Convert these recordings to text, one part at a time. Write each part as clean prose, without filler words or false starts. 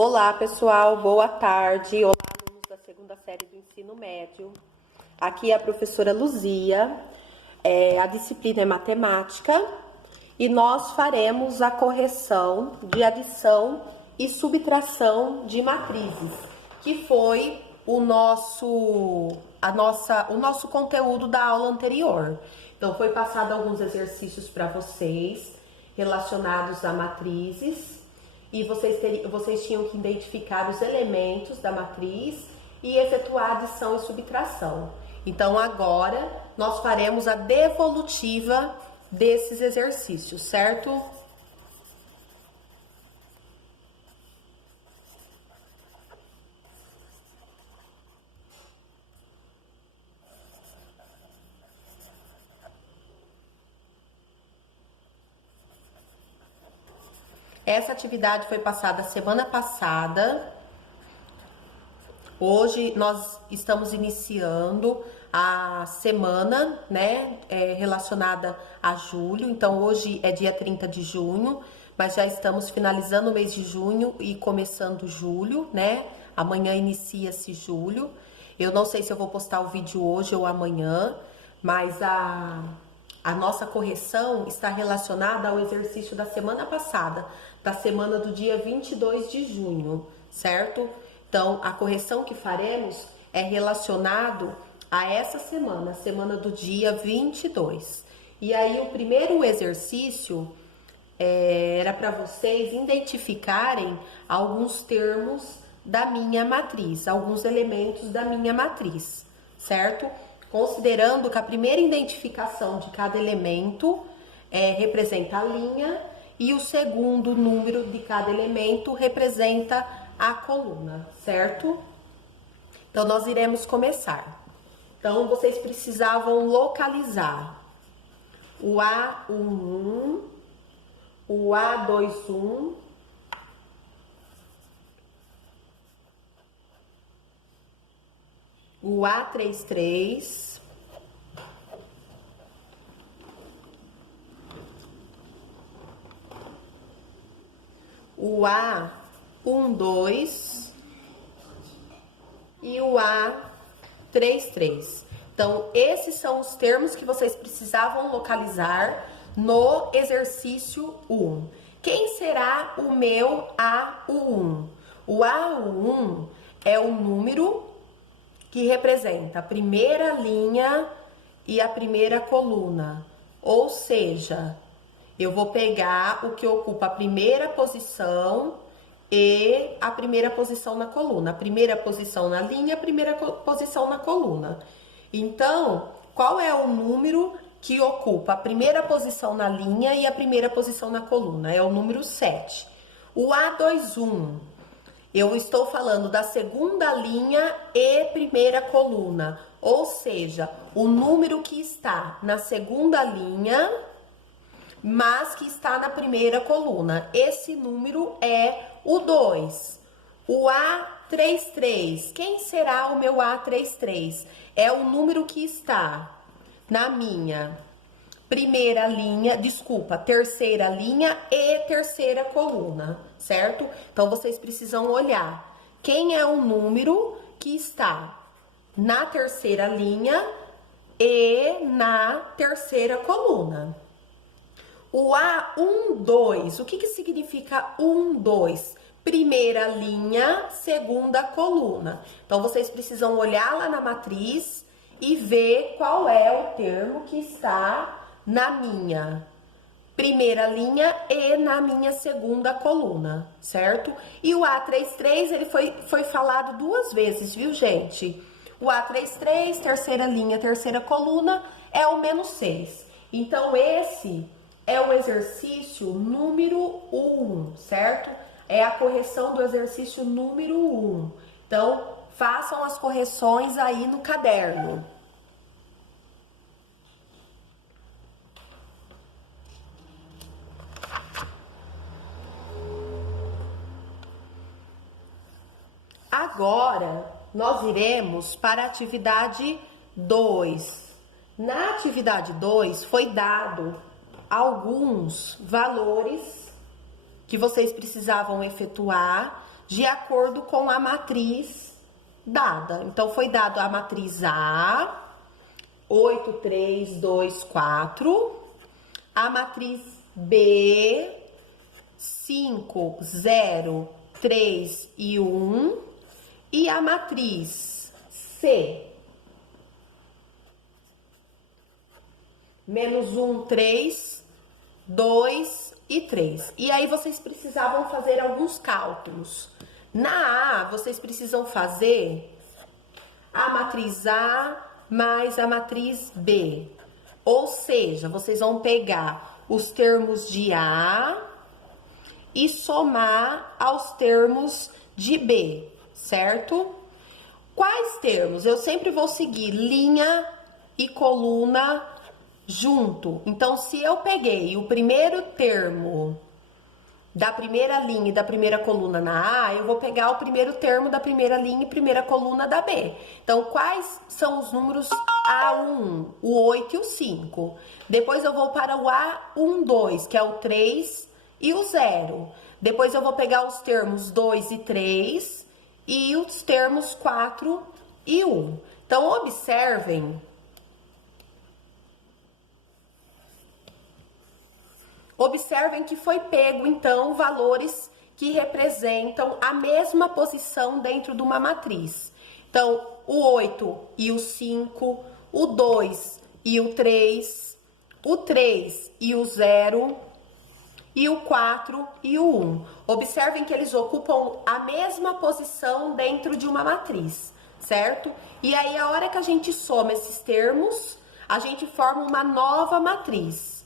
Olá, pessoal, boa tarde. Olá, alunos da segunda série do ensino médio. Aqui é a professora Luzia. A disciplina é matemática e nós faremos a correção de adição e subtração de matrizes, que foi o nosso conteúdo da aula anterior. Então, foi passado alguns exercícios para vocês relacionados a matrizes. E vocês tinham que identificar os elementos da matriz e efetuar adição e subtração. Então, agora, nós faremos a devolutiva desses exercícios, certo? Essa atividade foi passada semana passada. Hoje nós estamos iniciando a semana, né, relacionada a julho. Então, hoje é dia 30 de junho, mas já estamos finalizando o mês de junho e começando julho, né? Amanhã inicia-se julho. Eu não sei se eu vou postar o vídeo hoje ou amanhã, mas a nossa correção está relacionada ao exercício da semana passada, da semana do dia 22 de junho, certo? Então, a correção que faremos é relacionado a essa semana, a semana do dia 22. E aí, o primeiro exercício era para vocês identificarem alguns termos da minha matriz, alguns elementos da minha matriz, certo? Considerando que a primeira identificação de cada elemento representa a linha e o segundo número de cada elemento representa a coluna, certo? Então, nós iremos começar. Então, vocês precisavam localizar o A11, o A21, o A33, o A12 e o A33. Então, esses são os termos que vocês precisavam localizar no exercício 1. Quem será o meu A1? O A1 é o número que representa a primeira linha e a primeira coluna. Ou seja, eu vou pegar o que ocupa a primeira posição e a primeira posição na coluna. A primeira posição na linha, a primeira posição na coluna. Então, qual é o número que ocupa a primeira posição na linha e a primeira posição na coluna? É o número 7. O A21, eu estou falando da segunda linha e primeira coluna. Ou seja, o número que está na segunda linha, mas que está na primeira coluna. Esse número é o 2. O A33, quem será o meu A33? É o número que está na minha terceira linha e terceira coluna, certo? Então, vocês precisam olhar quem é o número que está na terceira linha e na terceira coluna. O A12, o que significa 1, 2? Primeira linha, segunda coluna. Então, vocês precisam olhar lá na matriz e ver qual é o termo que está na minha primeira linha e na minha segunda coluna, certo? E o A33, ele foi falado 2 vezes, viu, gente? O A33, terceira linha, terceira coluna, é o menos 6. Então, esse é o exercício número 1, certo? É a correção do exercício número 1. Então, façam as correções aí no caderno. Agora, nós iremos para a atividade 2. Na atividade 2, foi dado alguns valores que vocês precisavam efetuar de acordo com a matriz dada. Então, foi dado a matriz A, 8, 3, 2, 4. A matriz B, 5, 0, 3 e 1. E a matriz C, menos 1, 3, 2 e 3. E aí, vocês precisavam fazer alguns cálculos. Na A, vocês precisam fazer a matriz A mais a matriz B. Ou seja, vocês vão pegar os termos de A e somar aos termos de B, certo? Quais termos? Eu sempre vou seguir linha e coluna junto. Então, se eu peguei o primeiro termo da primeira linha e da primeira coluna na A, eu vou pegar o primeiro termo da primeira linha e primeira coluna da B. Então, quais são os números A1, o 8 e o 5? Depois eu vou para o A12, que é o 3 e o 0. Depois eu vou pegar os termos 2 e 3 e os termos 4 e 1. Então, observem. Observem que foi pego, então, valores que representam a mesma posição dentro de uma matriz. Então, o 8 e o 5, o 2 e o 3, o 3 e o 0, e o 4 e o 1. Observem que eles ocupam a mesma posição dentro de uma matriz, certo? E aí, a hora que a gente soma esses termos, a gente forma uma nova matriz.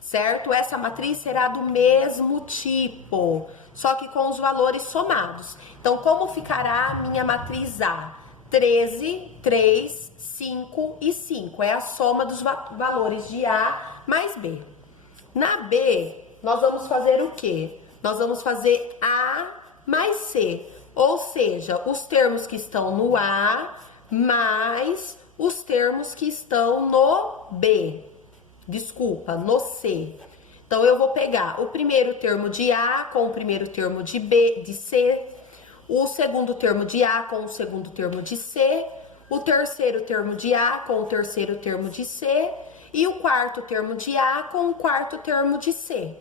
Certo? Essa matriz será do mesmo tipo, só que com os valores somados. Então, como ficará a minha matriz A? 13, 3, 5 e 5. É a soma dos valores de A mais B. Na B, nós vamos fazer o quê? Nós vamos fazer A mais C. Ou seja, os termos que estão no A mais os termos que estão no B. Desculpa, no C. Então, eu vou pegar o primeiro termo de A com o primeiro termo de B, de C, o segundo termo de A com o segundo termo de C, o terceiro termo de A com o terceiro termo de C e o quarto termo de A com o quarto termo de C.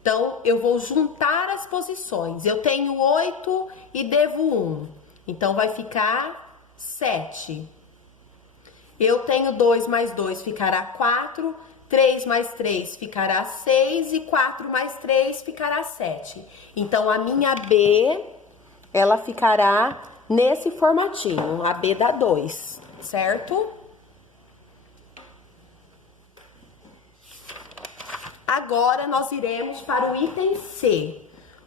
Então, eu vou juntar as posições. Eu tenho 8 e devo 1. Então, vai ficar 7. Eu tenho 2 mais 2 ficará 4, 3 mais 3 ficará 6 e 4 mais 3 ficará 7. Então, a minha B, ela ficará nesse formatinho, a B dá 2, certo? Agora, nós iremos para o item C.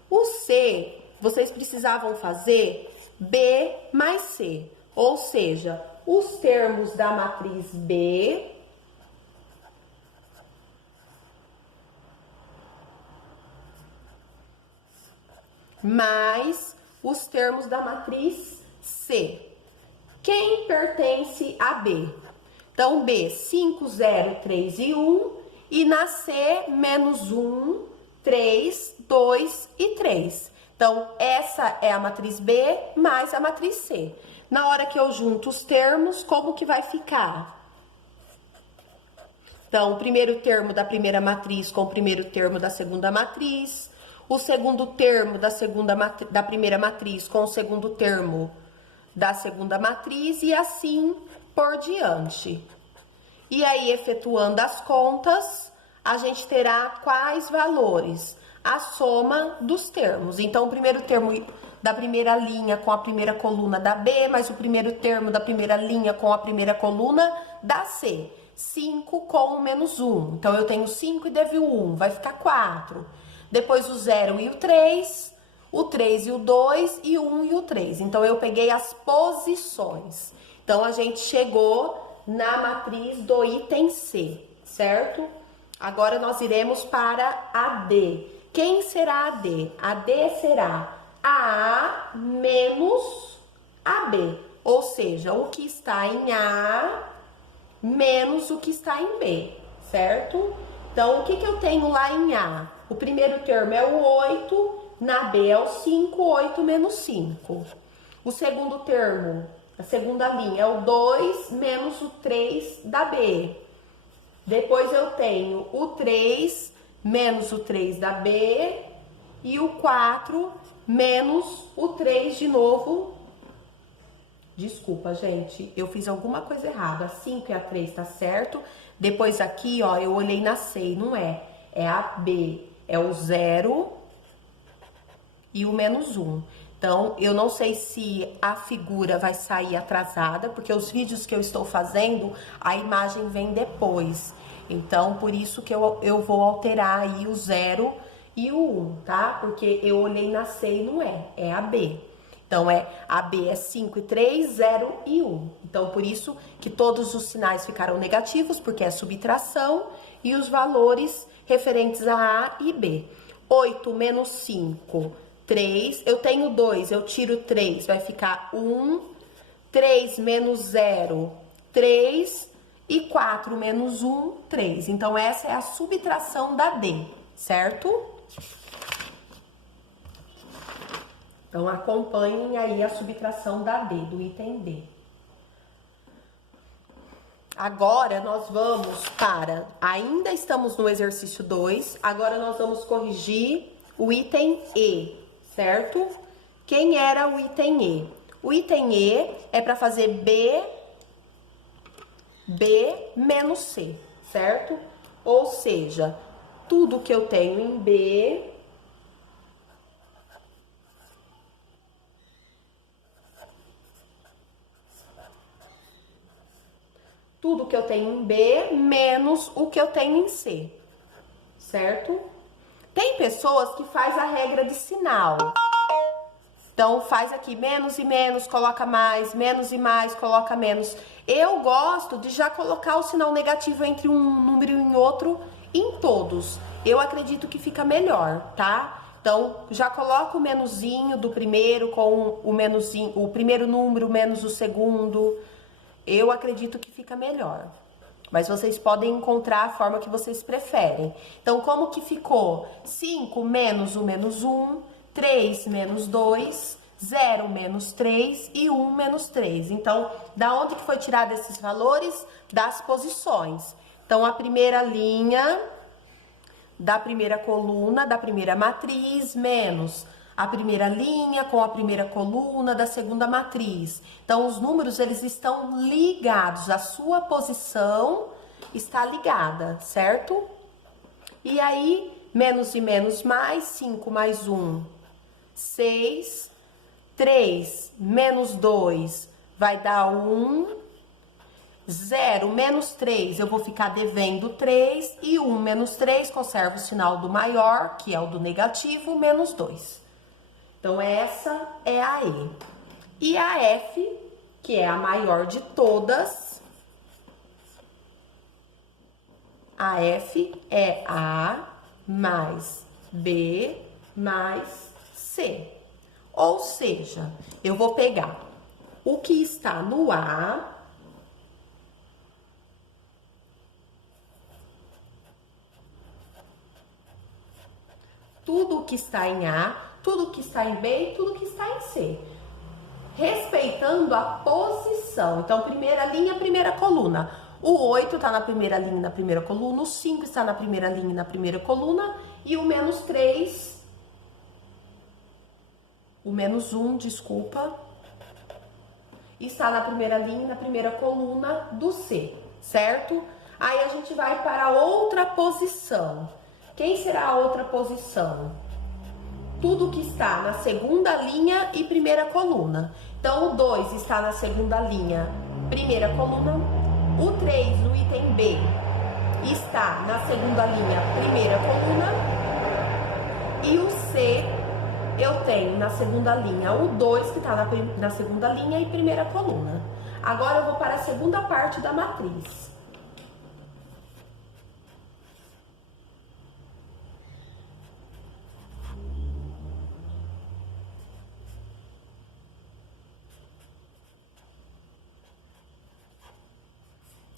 O C, vocês precisavam fazer B mais C, ou seja, os termos da matriz B mais os termos da matriz C. Quem pertence a B? Então, B, 5, 0, 3 e 1. E na C, menos 1, 3, 2 e 3. Então, essa é a matriz B mais a matriz C. Na hora que eu junto os termos, como que vai ficar? Então, o primeiro termo da primeira matriz com o primeiro termo da segunda matriz, o segundo termo da primeira matriz com o segundo termo da segunda matriz e assim por diante. E aí, efetuando as contas, a gente terá quais valores? A soma dos termos. Então, o primeiro termo da primeira linha com a primeira coluna da B, mais o primeiro termo da primeira linha com a primeira coluna da C. 5 com o menos 1. Então, eu tenho 5 e devo 1, vai ficar 4. Depois, o 0 e o 3 e o 2 e o 1 e o 3. Então, eu peguei as posições. Então, a gente chegou na matriz do item C, certo? Agora, nós iremos para a D. Quem será a D? A D será a menos a B, ou seja, o que está em A menos o que está em B, certo? Então, o que eu tenho lá em A? O primeiro termo é o 8, na B é o 5, 8 menos 5. O segundo termo, a segunda linha, é o 2 menos o 3 da B. Depois eu tenho o 3 menos o 3 da B e o 4 menos o 3 de novo. Desculpa, gente, eu fiz alguma coisa errada. A 5 e a 3 tá certo. Depois aqui, ó, eu olhei na C e não é. É a B, é o 0 e o menos 1. Então, eu não sei se a figura vai sair atrasada, porque os vídeos que eu estou fazendo, a imagem vem depois. Então, por isso que eu vou alterar aí o 0 e o 1, tá? Porque eu olhei na C e não é, é a B. Então, a B é 5 e 3, 0 e 1. Então, por isso que todos os sinais ficaram negativos, porque é subtração, e os valores referentes a A e B. 8 menos 5, 3. Eu tenho 2, eu tiro 3, vai ficar 1. 3 menos 0, 3. E 4 menos 1, 3. Então, essa é a subtração da D, certo? Então, acompanhem aí a subtração da D, do item D. Agora, nós vamos para... Ainda estamos no exercício 2. Agora, nós vamos corrigir o item E, certo? Quem era o item E? O item E é para fazer B menos C, certo? Ou seja, tudo que eu tenho em B... Tudo que eu tenho em B menos o que eu tenho em C, certo? Tem pessoas que faz a regra de sinal. Então, faz aqui menos e menos, coloca mais, menos e mais, coloca menos. Eu gosto de já colocar o sinal negativo entre um número e outro em todos. Eu acredito que fica melhor, tá? Então, já coloca o menuzinho do primeiro com o menuzinho, o primeiro número menos o segundo. Eu acredito que fica melhor. Mas vocês podem encontrar a forma que vocês preferem. Então, como que ficou? 5 menos o menos 1, 3 menos 2, 0 menos 3 e 1 menos 3. Então, da onde que foi tirado esses valores? Das posições. Então, a primeira linha da primeira coluna, da primeira matriz, menos a primeira linha com a primeira coluna da segunda matriz. Então, os números, eles estão ligados, a sua posição está ligada, certo? E aí, menos e menos mais, 5 mais 1, 6, 3 menos 2 vai dar 1, 0 menos 3, eu vou ficar devendo 3, e 1 menos 3, conservo o sinal do maior, que é o do negativo, menos 2. Então, essa é a E. E a F, que é a maior de todas, a F é A mais B mais C. Ou seja, eu vou pegar o que está no A, tudo que está em A, tudo que está em B e tudo que está em C, respeitando a posição. Então, primeira linha, primeira coluna. O 8 está na primeira linha, na primeira coluna. O 5 está na primeira linha, na primeira coluna. E o menos 3, o menos 1, desculpa, está na primeira linha, na primeira coluna do C, certo? Aí a gente vai para outra posição. Quem será a outra posição? Tudo que está na segunda linha e primeira coluna. Então, o 2 está na segunda linha, primeira coluna. O 3, no item B, está na segunda linha, primeira coluna. E o C, eu tenho na segunda linha o 2, que está na segunda linha e primeira coluna. Agora, eu vou para a segunda parte da matriz.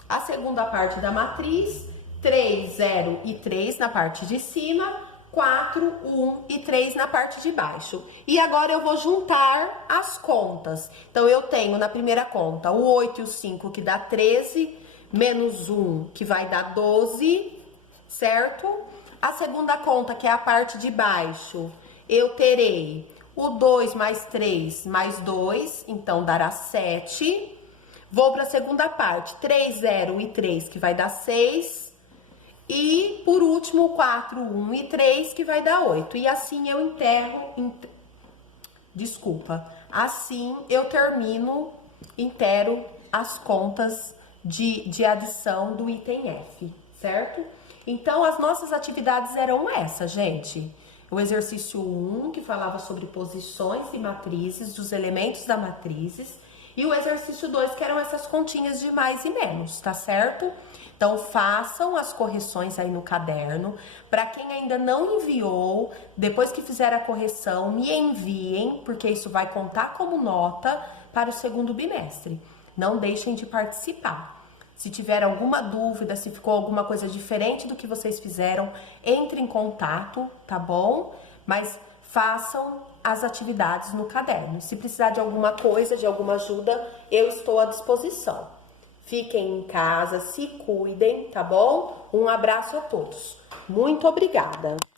A segunda parte da matriz, 3, 0 e 3 na parte de cima, 4, 1 e 3 na parte de baixo. E agora eu vou juntar as contas. Então, eu tenho na primeira conta o 8 e o 5, que dá 13, menos 1, que vai dar 12, certo? A segunda conta, que é a parte de baixo, eu terei o 2 mais 3 mais 2, então dará 7. Vou para a segunda parte, 3, 0 e 3, que vai dar 6. E, por último, 4, 1 e 3, que vai dar 8. E assim eu assim eu inteiro as contas de adição do item F, certo? Então, as nossas atividades eram essas, gente. O exercício 1, que falava sobre posições e matrizes, dos elementos da matrizes. E o exercício 2, que eram essas continhas de mais e menos, tá certo? Então, façam as correções aí no caderno. Para quem ainda não enviou, depois que fizer a correção, me enviem, porque isso vai contar como nota para o segundo bimestre. Não deixem de participar. Se tiver alguma dúvida, se ficou alguma coisa diferente do que vocês fizeram, entre em contato, tá bom? Mas façam as atividades no caderno. Se precisar de alguma coisa, de alguma ajuda, eu estou à disposição. Fiquem em casa, se cuidem, tá bom? Um abraço a todos. Muito obrigada!